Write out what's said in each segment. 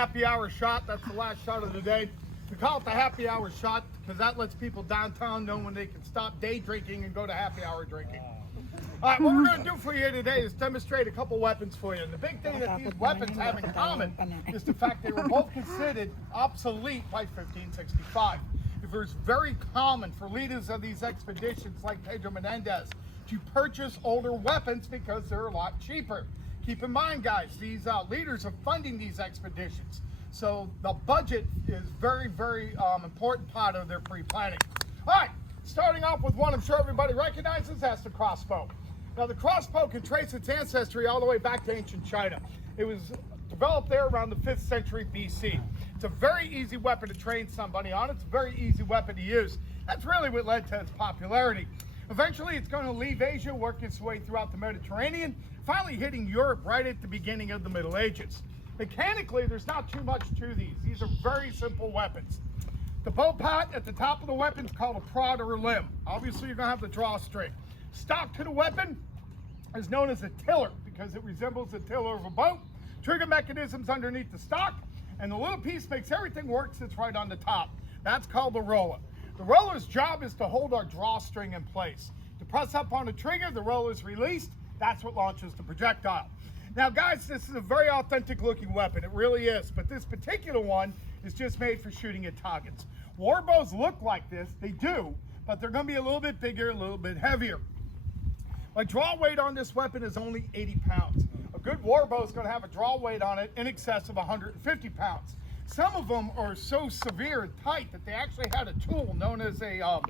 happy hour shot. That's the last shot of the day. We call it the happy hour shot because that lets people downtown know when they can stop day drinking and go to happy hour drinking. All right, what we're going to do for you today is demonstrate a couple weapons for you. And the big thing that these weapons have in common is the fact they were both considered obsolete by 1565. It was very common for leaders of these expeditions like Pedro Menendez to purchase older weapons because they're a lot cheaper. Keep in mind, guys, these leaders are funding these expeditions. So the budget is very, very important part of their pre-planning. All right, starting off with one I'm sure everybody recognizes, that's the crossbow. Now the crossbow can trace its ancestry all the way back to ancient China. It was developed there around the 5th century BC. It's a very easy weapon to train somebody on. It's a very easy weapon to use. That's really what led to its popularity. Eventually it's going to leave Asia, work its way throughout the Mediterranean, finally hitting Europe right at the beginning of the Middle Ages. Mechanically, there's not too much to these. These are very simple weapons. The bow pot at the top of the weapon is called a prod or a limb. Obviously, you're going to have the drawstring. Stock to the weapon is known as a tiller because it resembles the tiller of a boat. Trigger mechanisms underneath the stock, and the little piece makes everything work sits right on the top. That's called the roller. The roller's job is to hold our drawstring in place. To press up on the trigger, the roller is released. That's what launches the projectile. Now, guys, this is a very authentic looking weapon. It really is. But this particular one is just made for shooting at targets. War bows look like this. They do, but they're going to be a little bit bigger, a little bit heavier. My draw weight on this weapon is only 80 pounds. A good war bow is going to have a draw weight on it in excess of 150 pounds. Some of them are so severe and tight that they actually had a tool known as a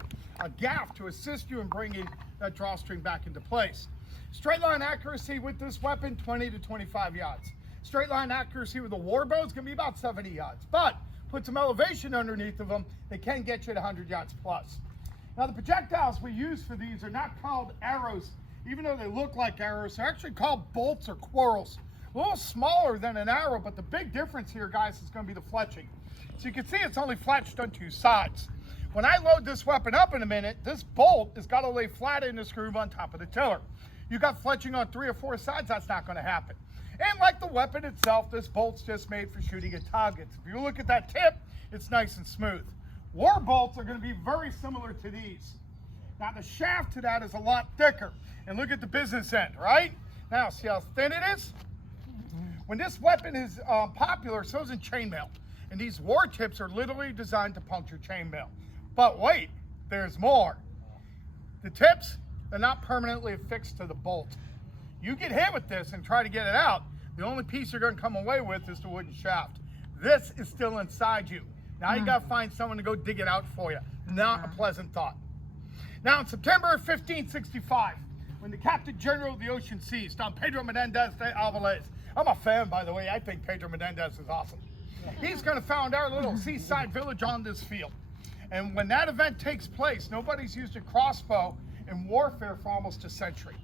gaff to assist you in bringing that drawstring back into place. Straight line accuracy with this weapon, 20 to 25 yards. Straight line accuracy with a war bow is going to be about 70 yards. But put some elevation underneath of them, they can get you to 100 yards plus. Now the projectiles we use for these are not called arrows, even though they look like arrows. They're actually called bolts or quarrels. A little smaller than an arrow, but the big difference here, guys, is going to be the fletching. So you can see it's only fletched on two sides. When I load this weapon up in a minute, this bolt has got to lay flat in the groove on top of the tiller. You got fletching on 3 or 4 sides, that's not going to happen. And like the weapon itself, this bolt's just made for shooting at targets. If you look at that tip, it's nice and smooth. War bolts are going to be very similar to these. Now the shaft to that is a lot thicker. And look at the business end, right? Now see how thin it is? When this weapon is popular, so is in chainmail. And these war tips are literally designed to puncture chainmail. But wait, there's more. The tips, they're not permanently affixed to the bolt. You get hit with this and try to get it out, the only piece you're going to come away with is the wooden shaft. This is still inside you. Now you got to find someone to go dig it out for you. Not a pleasant thought. Now in September of 1565, when the Captain General of the Ocean Seas, Don Pedro Menendez de Alvarez, I'm a fan, by the way, I think Pedro Menendez is awesome. He's going to found our little seaside village on this field. And when that event takes place, nobody's used a crossbow in warfare for almost a century.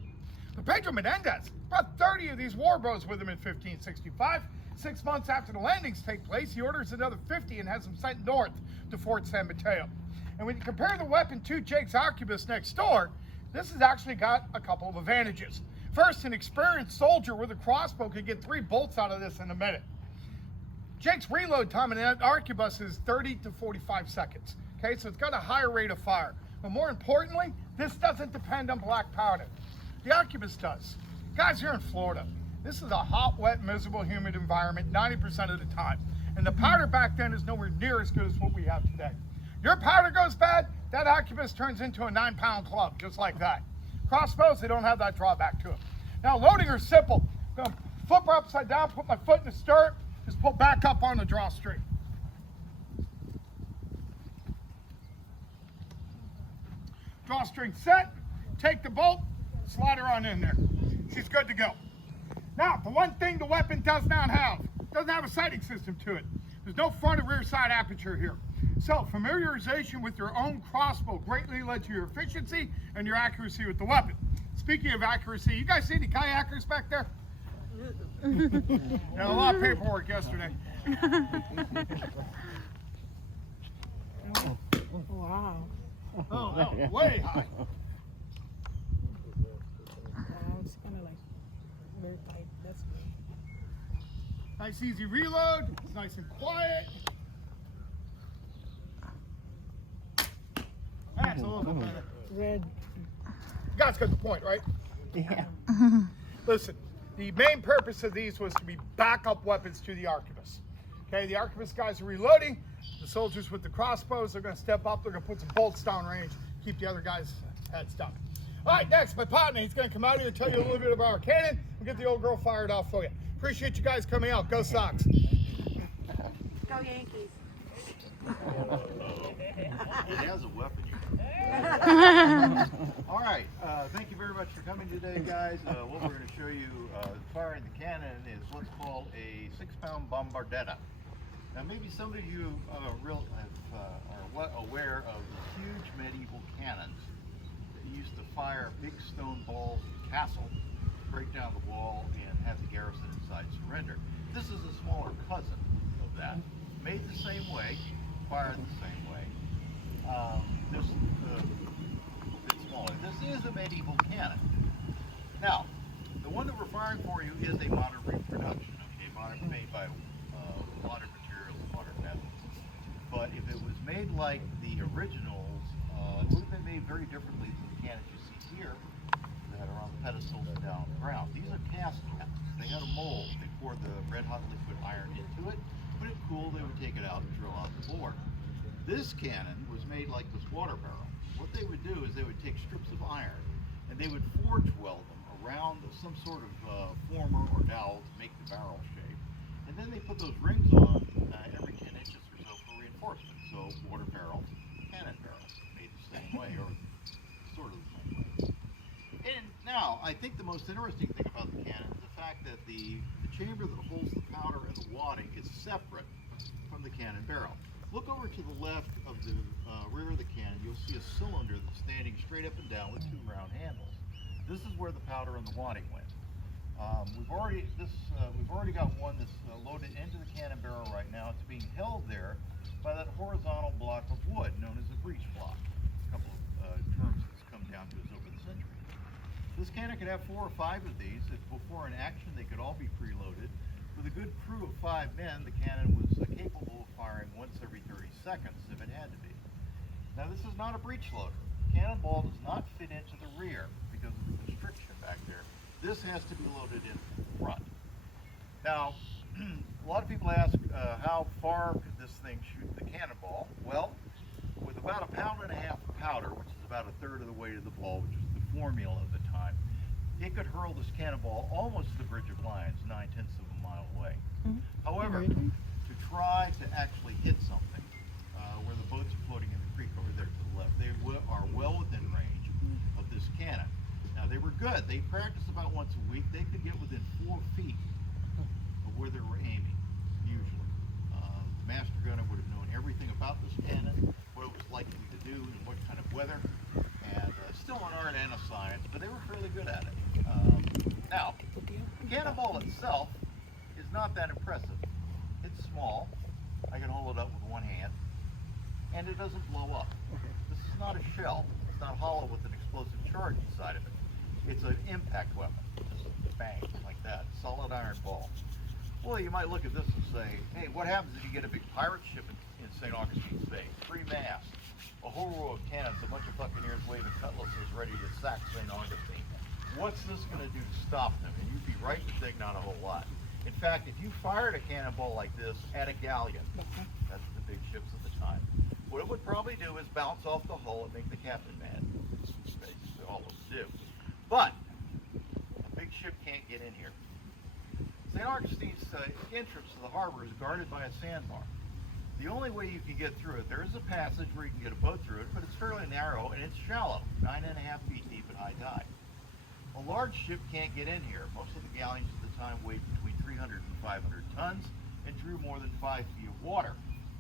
But Pedro Menendez brought 30 of these war bows with him in 1565. 6 months after the landings take place, he orders another 50 and has them sent north to Fort San Mateo. And when you compare the weapon to Jake's arquebus next door, this has actually got a couple of advantages. First, an experienced soldier with a crossbow could get 3 bolts out of this in a minute. Jake's reload time in an arquebus is 30 to 45 seconds. Okay, so it's got a higher rate of fire. But more importantly, this doesn't depend on black powder. The arquebus does. Guys, you're in Florida. This is a hot, wet, miserable, humid environment 90% of the time. And the powder back then is nowhere near as good as what we have today. Your powder goes bad, that arquebus turns into a 9-pound club, just like that. Crossbows, they don't have that drawback to them. Now, loading are simple. I'm going to flip her upside down, put my foot in the stirrup, just pull back up on the drawstring. Drawstring set, take the bolt, slide her on in there. She's good to go. Now, the one thing the weapon does not have, doesn't have a sighting system to it. There's no front or rear side aperture here. So, familiarization with your own crossbow greatly led to your efficiency and your accuracy with the weapon. Speaking of accuracy, you guys see any kayakers back there? Yeah, a lot of paperwork yesterday. Wow. Oh, that was way high. Wow, it's kind of like very tight. That's good. Nice easy reload. It's nice and quiet. That's a little bit better. Red. You guys got the point, right? Yeah. Listen, the main purpose of these was to be backup weapons to the arquebus. Okay, the arquebus guys are reloading. The soldiers with the crossbows are going to step up. They're going to put some bolts down range, keep the other guys' heads down. All right, next, my partner, he's going to come out here and tell you a little bit about our cannon. We'll get the old girl fired off for you. Appreciate you guys coming out. Go Sox. Go Yankees. It has a weapon. All right, thank you very much for coming today, guys. What we're going to show you firing the cannon is what's called a 6-pound bombardetta. Now, maybe some of you are aware of the huge medieval cannons that used to fire big stone balls at castle, break down the wall, and have the garrison inside surrender. This is a smaller cousin of that, made the same way, fired the same way. This is a bit smaller. This is a medieval cannon. Now, the one that we're firing for you is a modern reproduction, okay, made by modern materials, modern methods. But if it was made like the originals, it would have been made very differently than the cannons you see here that are on the pedestals and down on the ground. These are cast cannons. They had a mold. They poured the red hot liquid iron into it, put it cool, they would take it out and drill out the bore. This cannon was made like this water barrel. What they would do is they would take strips of iron and they would forge weld them around some sort of former or dowel to make the barrel shape. And then they put those rings on every 10 inches or so for reinforcement. So water barrel, cannon barrel, made the same way, or sort of the same way. And now, I think the most interesting thing about the cannon is the fact that the chamber that holds the powder and the wadding is separate from the cannon barrel. Look over to the left of the rear of the cannon. You'll see a cylinder that's standing straight up and down with 2 round handles. This is where the powder and the wadding went. We've already got one that's loaded into the cannon barrel right now. It's being held there by that horizontal block of wood known as a breech block. A couple of terms that's come down to us over the century. This cannon could have 4 or 5 of these. If before an action they could all be preloaded. With a good crew of 5 men, the cannon was capable of firing once every 30 seconds if it had to be. Now, this is not a breech loader. The cannonball does not fit into the rear because of the constriction back there. This has to be loaded in front. Now, a lot of people ask how far could this thing shoot the cannonball? Well, with about 1.5 pounds of powder, which is about 1/3 of the weight of the ball, which is the formula of the time, it could hurl this cannonball almost to the Bridge of Lions, 9/10 of a mile away. However, to try to actually hit something, where the boats are floating in the creek over there to the left, they are well within range of this cannon. Now, they were good. They practiced about once a week. They could get within 4 feet of where they were aiming, usually. The master gunner would have known everything about this cannon, what it was likely to do, and what kind of weather. And still an art and a science, but they were fairly good at it. Now, the cannonball itself is not that impressive. It's small. I can hold it up with one hand. And it doesn't blow up. This is not a shell. It's not hollow with an explosive charge inside of it. It's an impact weapon. Just bang, like that. Solid iron ball. Well, you might look at this and say, hey, what happens if you get a big pirate ship in St. Augustine's Bay? 3 masts, a whole row of cannons, a bunch of buccaneers waving cutlasses ready to sack St. Augustine. What's this going to do to stop them? And you'd be right to think not a whole lot. In fact, if you fired a cannonball like this at a galleon, that's the big ships at the time, what it would probably do is bounce off the hull and make the captain mad. That's basically all it would do. But a big ship can't get in here. St. Augustine's entrance to the harbor is guarded by a sandbar. The only way you can get through it, there is a passage where you can get a boat through it, but it's fairly narrow and it's shallow, 9.5 feet deep at high tide. A large ship can't get in here. Most of the galleons at the time weighed between 300 and 500 tons and drew more than 5 feet of water,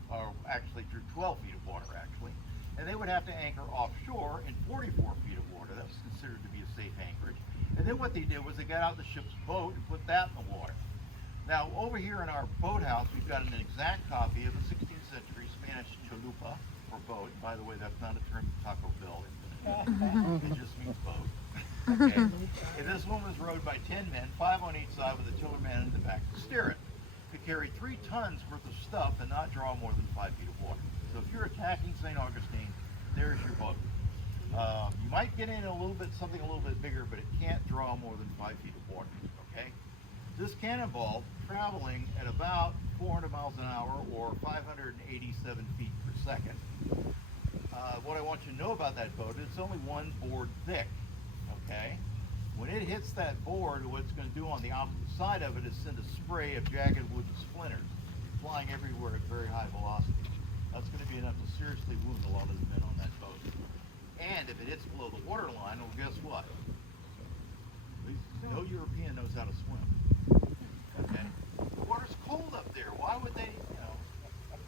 or actually drew 12 feet of water, actually. And they would have to anchor offshore in 44 feet of water. That was considered to be a safe anchorage. And then what they did was they got out the ship's boat and put that in the water. Now, over here in our boathouse, we've got an exact copy of a 16th century Spanish chalupa, or boat. And by the way, that's not a term that Taco Bell invented. It just means boat. Okay. And this one was rowed by 10 men, 5 on each side with a tiller man in the back to steer it. carry 3 tons worth of stuff and not draw more than 5 feet of water. So if you're attacking St. Augustine, there's your boat. You might get in something a little bit bigger, but it can't draw more than 5 feet of water, okay? This cannonball traveling at about 400 miles an hour or 587 feet per second. What I want you to know about that boat is it's only 1 board thick, okay? When it hits that board, what it's going to do on the opposite side of it is send a spray of jagged wooden splinters flying everywhere at very high velocity. That's going to be enough to seriously wound a lot of the men on that boat. And if it hits below the water line, well, guess what? No European knows how to swim. Okay? The water's cold up there. Why would they,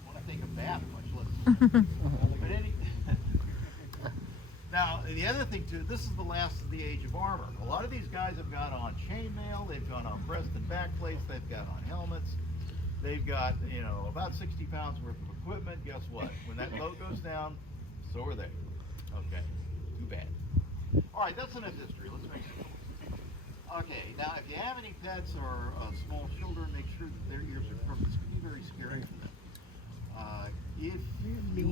want to take a bath, much less swim? But now, the other thing too, this is the last of the age of armor. A lot of these guys have got on chainmail, they've got on breast and back plates, they've got on helmets, they've got, about 60 pounds worth of equipment. Guess what? When that boat goes down, so are they. Okay, too bad. All right, that's enough history. Let's make it. Okay, now if you have any pets or small children, make sure that their ears are covered. This can be very scary for them. If you we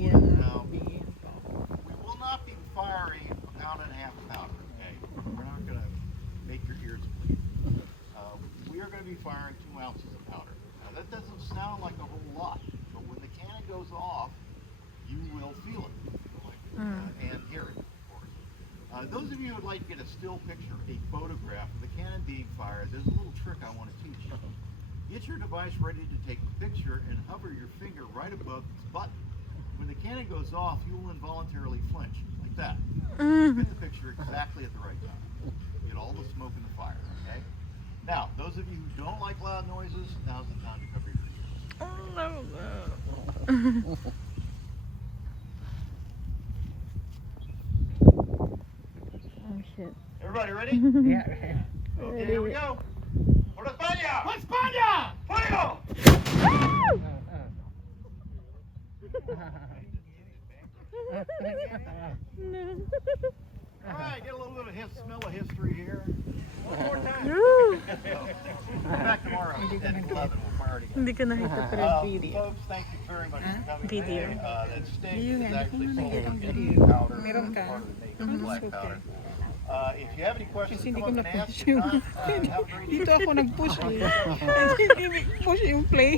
will not be firing a pound and a half of powder, okay? We're not going to make your ears bleed. We are going to be firing 2 ounces of powder. Now that doesn't sound like a whole lot, but when the cannon goes off, you will feel it and hear it, of course. Those of you who would like to get a still picture, a photograph of the cannon being fired, there's a little trick I want to teach you. Get your device ready to take a picture and hover your finger right above its button. When the cannon goes off, you will involuntarily flinch, like that. Get the picture exactly at the right time. Get all the smoke and the fire, okay? Now, those of you who don't like loud noises, now's the time to cover your ears. Oh no. Oh shit. Everybody ready? Yeah. Okay, here we go. Por España! Por España! Fuego! All right, get a little bit of smell of history here. One more time. Come back tomorrow at 10 to 11. We'll fire it again. Hindi ka nakita pa rin video. Folks, thank you very much for coming Video. today. That steak Yun is nga, actually hindi ko sold nakita in video. powder. Meron ka? Part of the naked black powder. If you have any questions, Kasi hindi come ko up and ask. na-push If yung... not, have a great evening. Dito ako nag-push eh. Hindi push yung play.